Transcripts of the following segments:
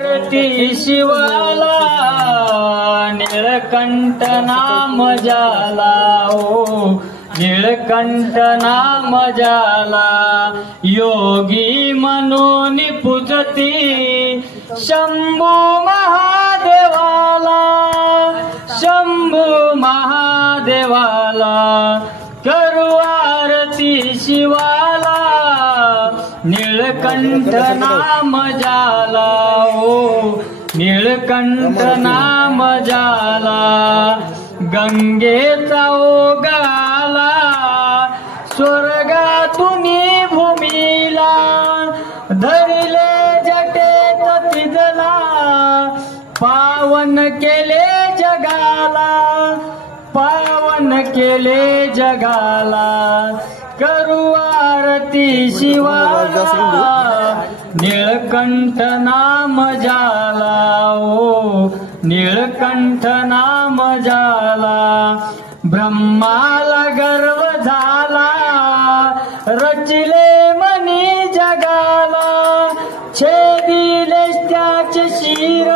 ती शिवाला निळकंठ नाम जाला ओ निळकंठ नाम जाला योगी म्हणून पूजती शंभू महादेवाला शंभू महादेवाला करू आरती शिवाला निळकंठ नाम जाला ओ निळकंठ नाम जाला गंगेचा ओघाला स्वर्गातून भूमीला धरले जटेत तिजला पावन केले जगाला पावन केले जगाला करू आरती शिवाला निळकंठ नाम जाला ओ निळकंठ नाम जाला ब्रह्माला गर्व झाला रचले मनी जगाला छेदिले त्याचे शिर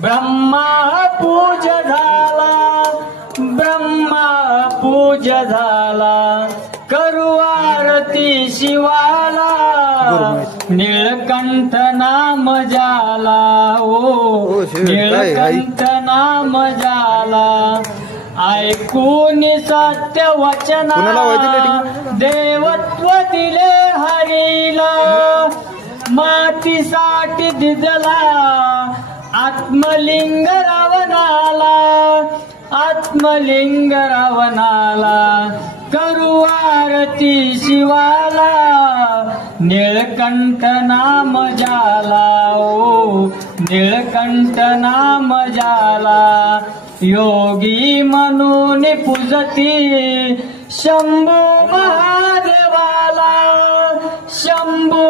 ब्रह्मा पूज झाला ब्रह्मा पूज झाला करू आरती शिवाला निळकंठ नाम जाला ओ निळकंठ नाम जाला ऐकून सत्य वचना देवत्व दिले हरीला मातीसाठी दिजला आत्मलिंग रावणाला आत्मलिंग रावणाला करू आरती शिवाला निळकंठ नाम जाला ओ निळकंठ नाम जाला योगी म्हणून पूजती शंभू महादेवाला शंभू